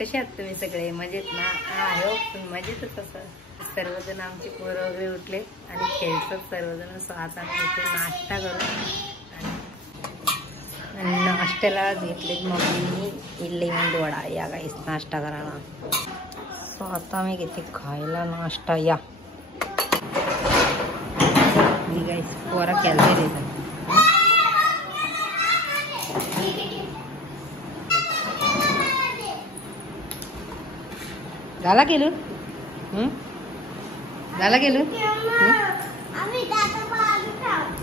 कसे आहात तुम्ही सगळे? मजेत ना? हो, मजेतच असं. सर्वजण आमचे पोरं वगैरे उठले आणि खेळतात सर्वजण. सो आता मी इथे नाश्ता करू आणि नाश्त्याला घेतलेत मम्मीनी इडली मेंदूवडा. या गाईस नाश्ता करायला. सो आता मी घेते खायला नाश्ता. या मी गाईस पोरा कॅलरी देतात. झाला गेलो झाला गेलो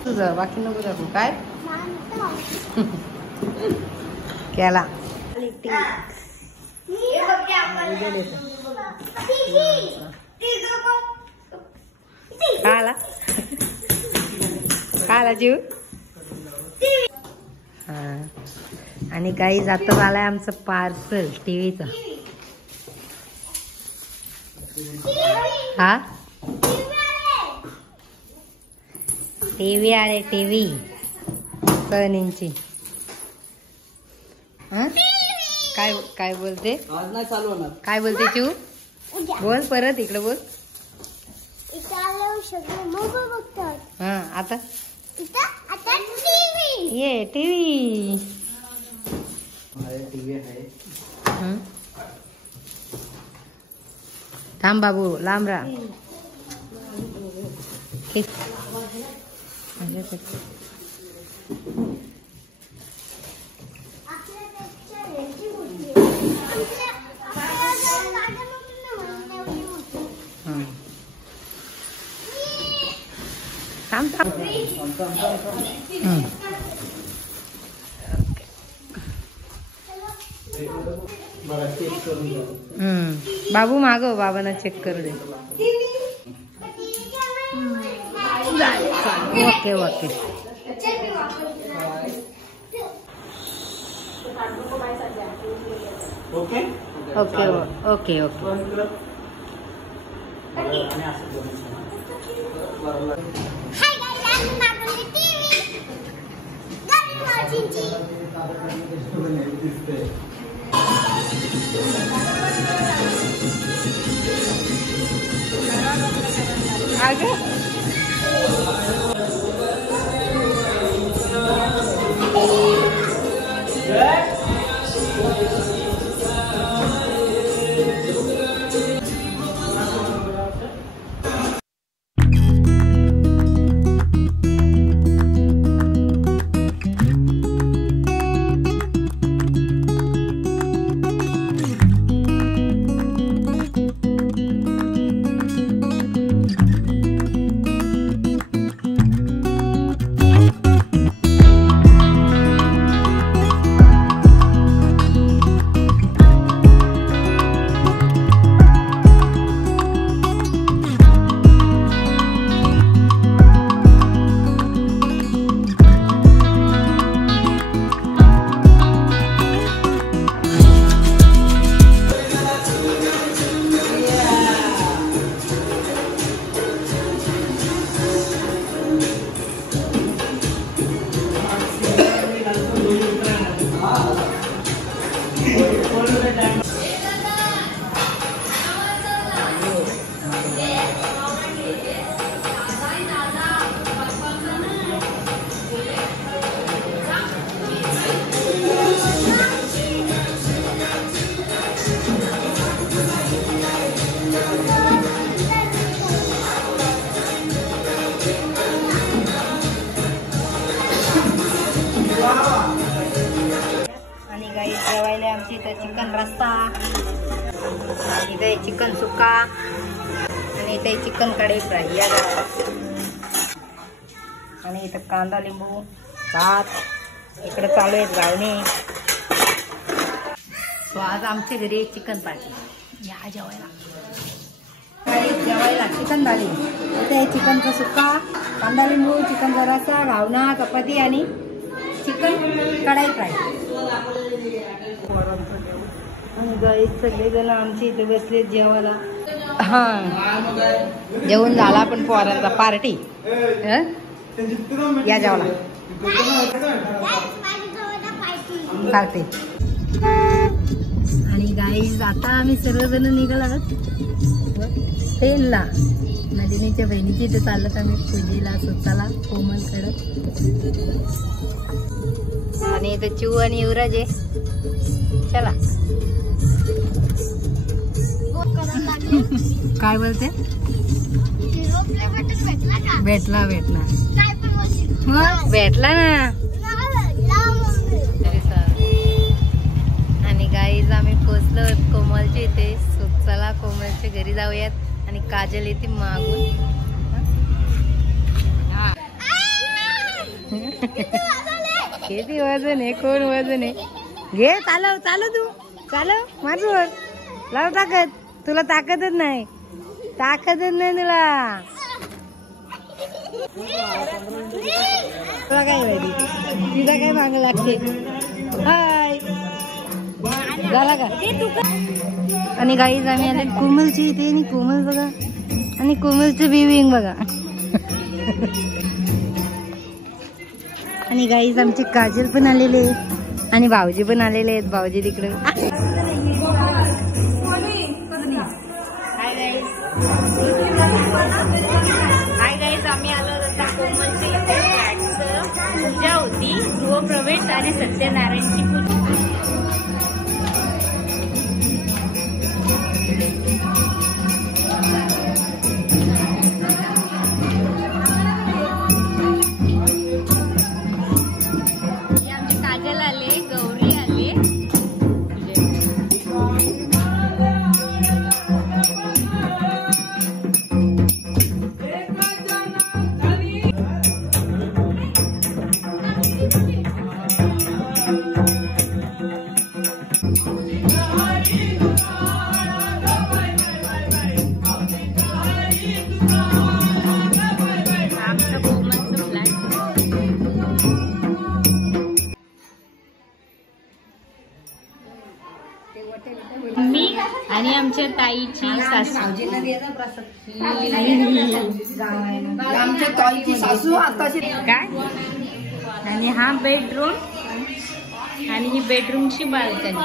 तुझं बाकी नको दाखवू काय केला खाला खाला जीव. हा आणि काही जातं आलाय आमचं पार्सल टीव्हीचं. हा टीव्ही आले टीव्ही 7 इंची. काय काय बोलते? आज नाही चालू होणार. काय बोलते तू? बोल परत इकडे बोल. हा आता ये टीव्ही. थांब बाबू लांब राहा. थांब थांब. बाबू मागव बाबांना चेक करू दे. Okay okay okay okay okay okay. आणि गाई जेवायला आमची इथं चिकन रस्सा, इथे चिकन सुक्का आणि इथे चिकन कढई फ्राय. या आणि इथं कांदा लिंबू भात. इकडे चालू आहेत गावणे. सो आज आमच्या घरी चिकन पार्टी. या जेवायला जेवायला चिकन थाली. इथे चिकनचा सुक्का, कांदा लिंबू, चिकनचा रस्सा, घावना, चपाती आणि चिकन कढाई फ्राय. आणि गाईस सगळेजण आमच्या इथे बसले जेवायला. हा जेवण झाला पण पोरांचा पार्टी. या जेवायला चालते. आणि गाईज आता आम्ही सर्वजण निघालो आहोत ट्रेनला. नलिनीच्या बहिणीची इथे चालत आम्ही पूजेला स्वतःला कोमल कडक. आणि इथे चिऊ आणि युवराज आहे. चला. काय बोलते? भेटला भेटला भेटला ना. आणि गाईज आम्ही पोचलो कोमलच्या इथे. चला कोमलच्या घरी जाऊयात. आणि काजल येते मागून. किती वजन आहे? कोण वजन आहे? घे चालव चालव तू चालव माझ्यावर लाव ताकद. तुला ताकदच नाही. ताकदच नाही तुला. तुला काय माहिती तिला काय माग लागते. हाय झाला का? आणि गाईज आम्ही आले कोमलची इथे. आणि कोमल बघा. आणि कोमलचं बेबिंग बघा. आणि गाईज आमचे काजल पण आलेले आहेत. आणि भाऊजी पण आलेले आहेत. भाऊजी तिकडे. हाय गाईज आम्ही आलो होता कोमलच्या इथे. फ्लॅटचं पूजा होती. गृहप्रवेश आणि सत्यनारायणची पूजा. मी आणि आमच्या ताईची सासू. आमच्या ताईची सासू आताची काय. आणि हा बेडरूम. आणि ही बेडरूमची बाल्कनी.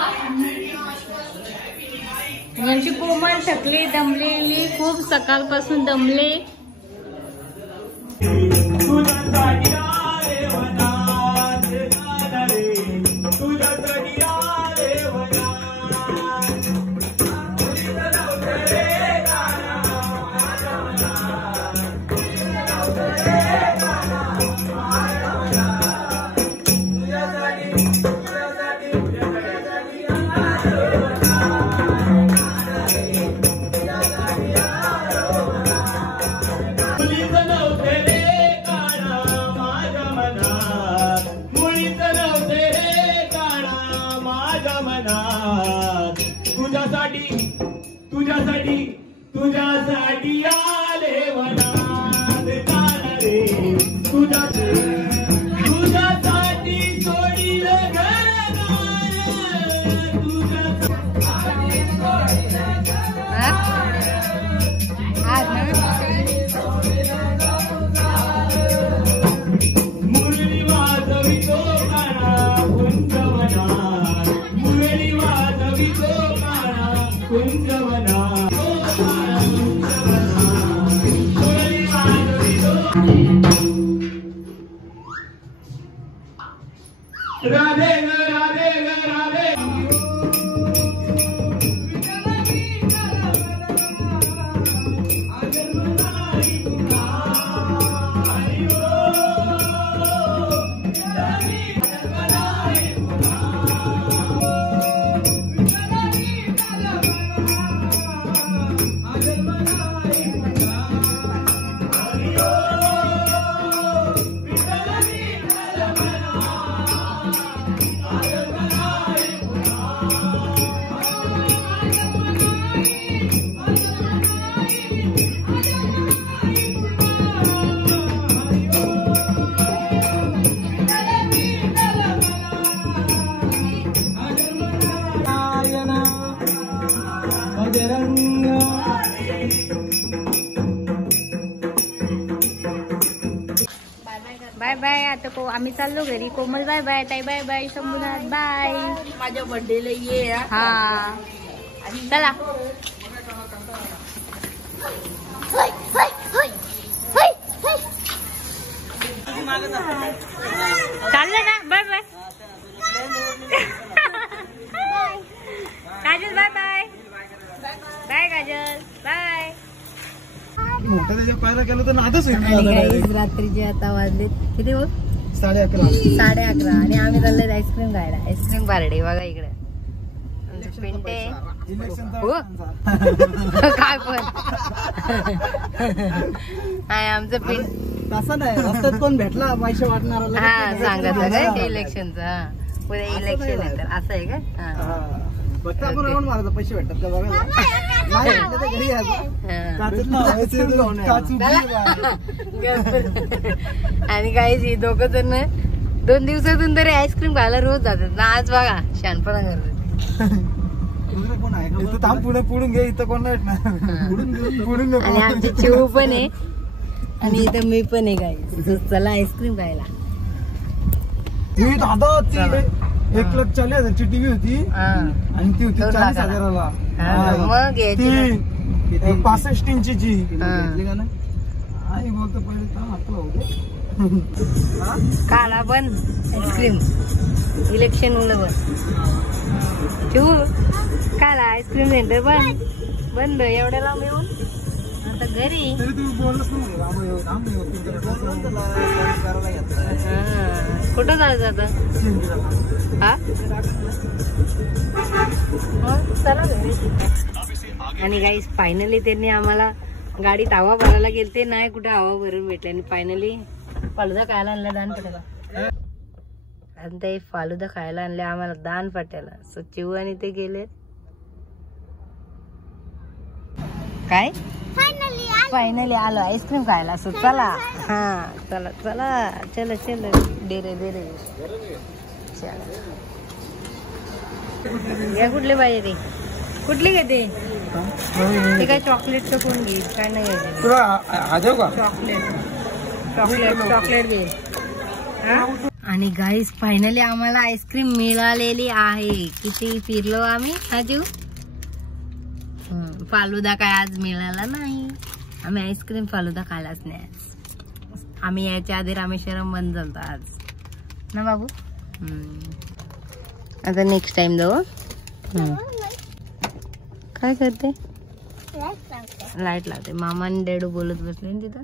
आमची कोमल थकली दमलेली खूप. सकाळपासून दमले. तुझ्यासाठी आले वनात काना रे. तुझ्यासाठी सोडील घरदार. तुझ्यासाठी सोडील मुरली वाजवितो काना कुंजवनात. मुरली वाजवितो काना कुंजवनात. राधे ग राधे ग राधे. Bye bye. आता आम्ही चाललो घरी. Komal bye bye. ताई बाय बाय. शंभूनाथ बाय. माझ्या बर्थडेला ये या. हा चला. चाललं ना. Bye bye. Kajal bye bye. Bye Kajal bye. मोठा त्याच्या पायला केलं तर नादच रात्रीचे आता वाजले किती हो 11:30. 11:30 आणि आम्ही चाललोय आईस्क्रीम खायला. आईस्क्रीम पार्टी बघा इकडे. पिंटे हो काय पण हाय आमचं पिंट. तसं नाही रस्त्यात कोण भेटला पैसे वाटणार. हा सांगायचं काय इलेक्शनचं. उद्या इलेक्शन आहे तर असं आहे का. फक्त आपण राऊंड मारायचा पैसे भेटतात का बघा. नाही भेटलं तर घरी यायचं. आणि काहीच ही दोघं जण 2 दिवसातून तरी आईस्क्रीम खायला रोज जातात ना. आज बघा शानपणा करतात. कोण आहे थांब पुढे पुढून घे. इथं कोण नाही पुढून. आणि आमची चिऊ पण आहे आणि इथं मी पण आहे. काही चला आईस्क्रीम खायला. दादा ती 1,40,000ची टीव्ही होती आणि ती होती 40,000ला. मग ती 65 इंचीची घेतली का ना. आई बोलतो पहिले काला पण आईस्क्रीम इलेक्शन मुलं चिऊ काला आईस्क्रीम सेंटर बंद एवढ्या लांब येऊन आता घरी. तरी तुम्ही बोललंच कुठं जायचं आता. हा चला घरी. आणि गाईस फायनली त्यांनी आम्हाला गाडीत हवा भरायला गेलते. नाही कुठे हवा भरून भेटले आणि फायनली फालुदा खायला आणला दान पट्याला. आणि ते फालुदा खायला आणले आम्हाला दान पट्याला. सो चिऊ आणि ते गेले. काय फायनली आलो आईस्क्रीम खायला. सो चला. हा चला चला चल चल डेरे डेरे या. कुठले पाहिजे ते कुठली घेते ते काय चॉकलेटचं कोण घेईल काय नाही घ्यायचं. चॉकलेट घे. आणि गाईस फायनली आम्हाला आईस्क्रीम मिळालेली आहे. किती फिरलो आम्ही. आजू फालुदा काय आज मिळाला नाही. आम्ही आईस्क्रीम फालुदा खायलाच नाही. आम्ही याच्या आधी रामेश्वरम बंद झालं आज ना बाबू. आता नेक्स्ट टाइम जाऊ. काय करते लाईट लावते. मामा आणि डॅडू बोलत बसले तिथं.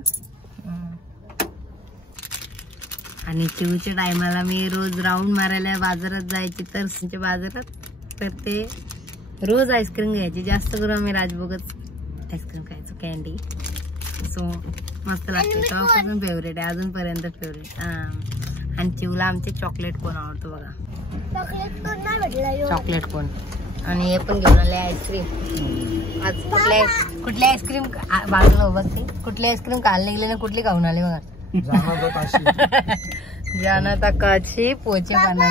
आणि चिवच्या टायमाला मी रोज राऊंड मारायला बाजारात जायची तर बाजारात तर ते रोज आईस्क्रीम घ्यायची. जास्त करून आम्ही राजभोगच आईस्क्रीम खायचो कॅन्डी. सो मस्त लागते. तेव्हापासून फेवरेट आहे अजूनपर्यंत फेवरेट. आणि चिवला आमचे चॉकलेट कोण आवडतो बघा. चॉकलेट कोण. आणि हे पण घेऊन आले आईस्क्रीम. आज कुठली आईस्क्रीम बाजूला बघते. कुठली आईस्क्रीम खायला निघले ना कुठली खाऊन आली बघा. जाना था काशी पोचे पाना.